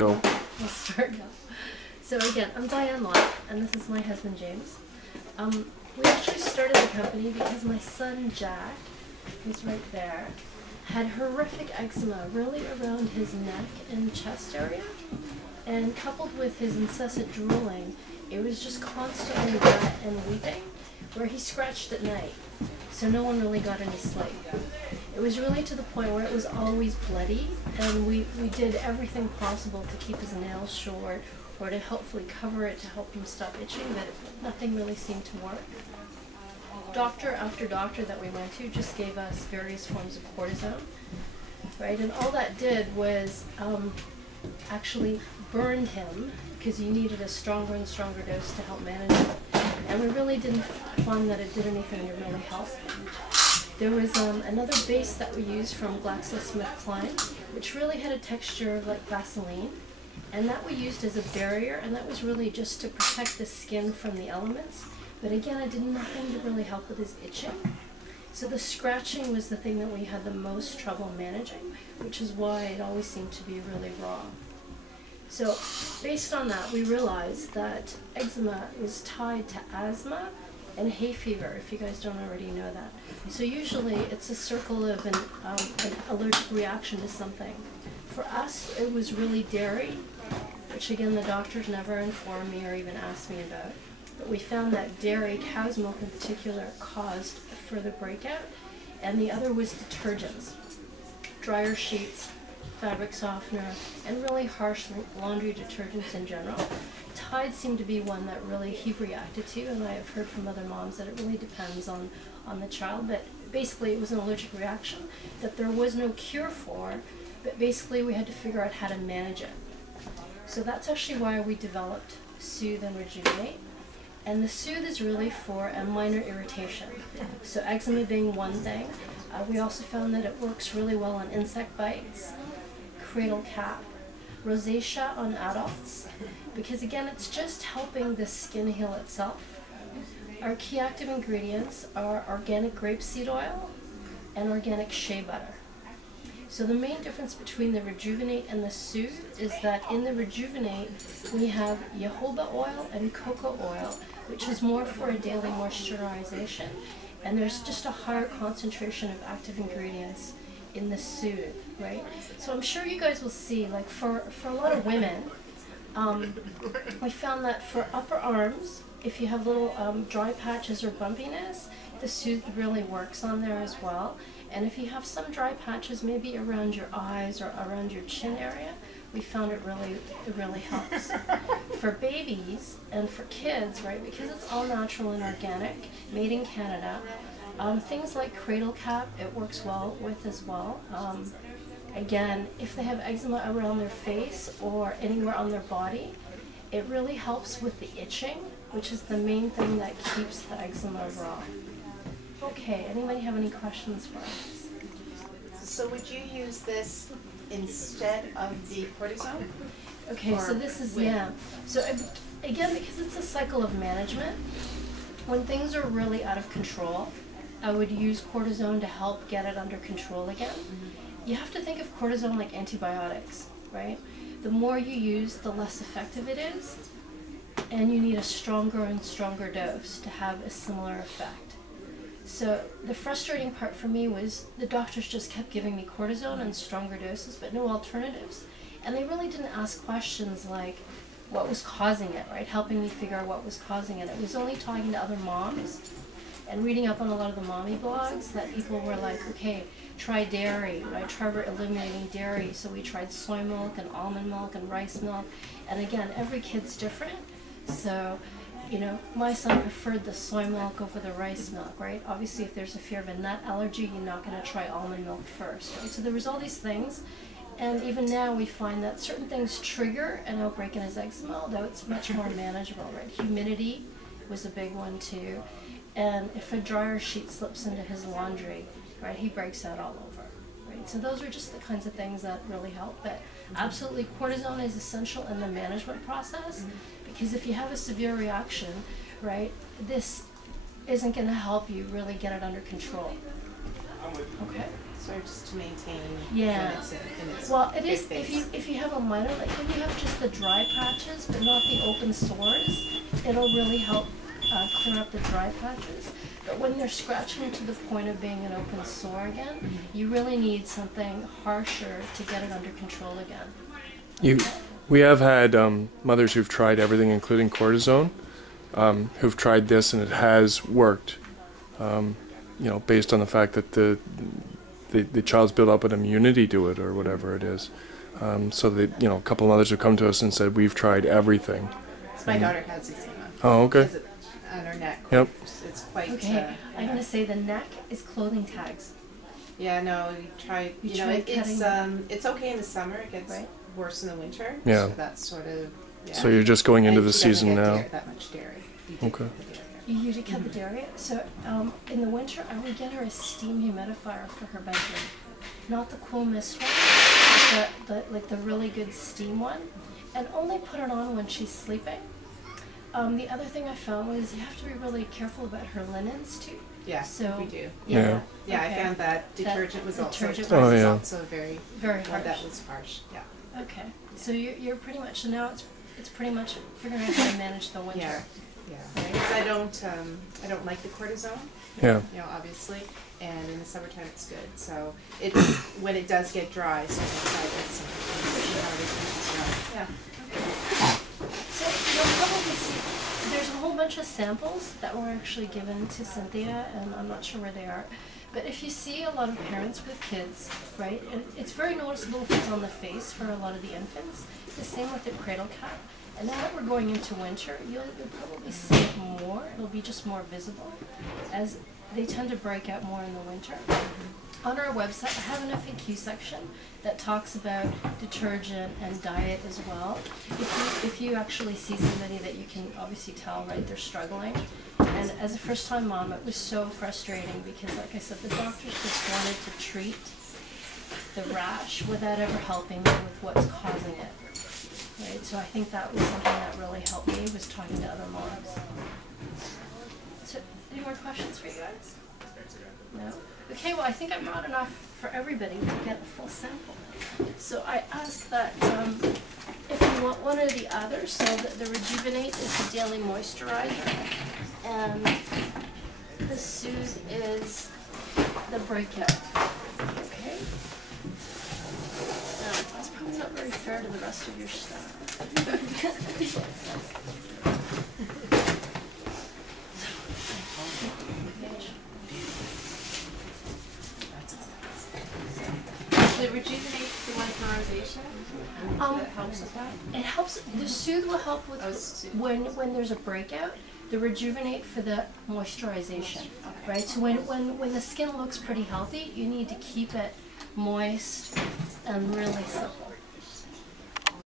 Go. We'll start now. So again, I'm Diane Lai, and this is my husband James. We actually started the company because my son Jack, who's right there, had horrific eczema really around his neck and chest area, and coupled with his incessant drooling, it was just constantly wet and weeping, where he scratched at night, so no one really got any sleep. It was really to the point where it was always bloody, and we did everything possible to keep his nails short or to helpfully cover it to help him stop itching, but nothing really seemed to work. Doctor after doctor that we went to just gave us various forms of cortisone, right? And all that did was actually burned him, because you needed a stronger and stronger dose to help manage it. And we really didn't find that it did anything to really help. There was another base that we used from GlaxoSmithKline, which really had a texture of like Vaseline, and that we used as a barrier, and that was really just to protect the skin from the elements. But again, it did nothing to really help with his itching. So the scratching was the thing that we had the most trouble managing, which is why it always seemed to be really raw. So based on that, we realized that eczema is tied to asthma and hay fever, if you guys don't already know that. So usually it's a circle of an allergic reaction to something. For us, it was really dairy, which again the doctors never informed me or even asked me about. But we found that dairy, cow's milk in particular, caused further breakout, and the other was detergents, dryer sheets, fabric softener, and really harsh laundry detergents in general. Tide seemed to be one that really he reacted to, and I have heard from other moms that it really depends on the child, but basically it was an allergic reaction that there was no cure for, but basically we had to figure out how to manage it. So that's actually why we developed Soothe and Rejuvenate. And the Soothe is really for a minor irritation. So eczema being one thing, we also found that it works really well on insect bites, cradle cap, rosacea on adults, because again, it's just helping the skin heal itself. Our key active ingredients are organic grapeseed oil and organic shea butter. So the main difference between the Rejuvenate and the Soothe is that in the Rejuvenate, we have jojoba oil and cocoa oil, which is more for a daily moisturization, and there's just a higher concentration of active ingredients in the Soothe, right? So I'm sure you guys will see, like for a lot of women, we found that for upper arms, if you have little dry patches or bumpiness, the Soothe really works on there as well. And if you have some dry patches, maybe around your eyes or around your chin area, we found it really helps. For babies and for kids, right, because it's all natural and organic, made in Canada, things like cradle cap, it works well with as well. Again, if they have eczema around their face or anywhere on their body, it really helps with the itching, which is the main thing that keeps the eczema raw. Okay, anybody have any questions for us? So would you use this instead of the cortisone? Okay, so this is, yeah. So again, because it's a cycle of management, when things are really out of control, I would use cortisone to help get it under control again. You have to think of cortisone like antibiotics, right? The more you use, the less effective it is, and you need a stronger and stronger dose to have a similar effect. So the frustrating part for me was the doctors just kept giving me cortisone and stronger doses, but no alternatives. And they really didn't ask questions like what was causing it, right? Helping me figure out what was causing it. It was only talking to other moms and reading up on a lot of the mommy blogs that people were like, okay, try dairy, right? Try eliminating dairy. So we tried soy milk and almond milk and rice milk. And again, every kid's different. So, you know, my son preferred the soy milk over the rice milk, right? Obviously, if there's a fear of a nut allergy, you're not going to try almond milk first, right? So there was all these things, and even now we find that certain things trigger an outbreak in his eczema, although it's much more manageable, right? Humidity was a big one too, and if a dryer sheet slips into his laundry, right, he breaks out all over, right? So those are just the kinds of things that really help, but absolutely cortisone is essential in the management process. Because if you have a severe reaction, right, this isn't going to help you really get it under control. Okay? sort of just to maintain Yeah. when it's in its Well, it big is phase. if you have a minor, like when you have just the dry patches but not the open sores, it'll really help clear up the dry patches. But when they're scratching to the point of being an open sore again, you really need something harsher to get it under control again. We have had mothers who've tried everything, including cortisone, who've tried this, and it has worked. Based on the fact that the child's built up an immunity to it, or whatever it is. So a couple of mothers have come to us and said, we've tried everything. So my daughter has eczema. Oh, okay. She has it on her neck. Yep. It's quite. Okay, I'm gonna say the neck is clothing tags. Yeah, no, we tried. You You know, tried cutting it's okay in the summer. It gets Right. worse in the winter. Yeah. So that's sort of. Yeah. So you're just going into And the she doesn't season get now. that much dairy. We do Okay. the dairy. You usually cut the dairy. So in the winter, I would get her a steam humidifier for her bedroom, not the cool mist one, but the really good steam one, and only put it on when she's sleeping. The other thing I found was you have to be really careful about her linens too. Yeah, So we do. Yeah. Yeah, okay. I found that detergent was detergent was was yeah. also very Very harsh. that was harsh. Yeah. Okay, so you're pretty much, so now it's pretty much figuring out how to manage the winter. Yeah. Yeah. Right. Because I don't like the cortisone. Yeah. You know, obviously, and in the summertime it's good. So it's when it does get dry, so I'll try this and see how it is when it's dry. Yeah. So you'll probably see there's a whole bunch of samples that were actually given to Cynthia, and I'm not sure where they are. But if you see a lot of parents with kids, right, and it's very noticeable if it's on the face for a lot of the infants. The same with the cradle cap. And now that we're going into winter, you'll probably see it more. It'll be just more visible, as they tend to break out more in the winter. On our website, I have an FAQ section that talks about detergent and diet as well. If you actually see somebody that you can obviously tell, right, they're struggling. And as a first-time mom, it was so frustrating because, like I said, the doctors just wanted to treat the rash without ever helping me with what's causing it. Right, so I think that was something that really helped me, was talking to other moms. So, any more questions for you guys? No? Okay, well I think I brought enough for everybody to get a full sample. So I ask that if you want one or the other, so that the Rejuvenate is the daily moisturizer, and the Soothe is the breakout. Okay? That's probably not very fair to the rest of your staff. The Rejuvenate the one for rosacea? That helps with that? It helps. The Soothe will help with Soothe. when there's a breakout. The Rejuvenate for the moisturization, right? So when the skin looks pretty healthy, you need to keep it moist and really supple.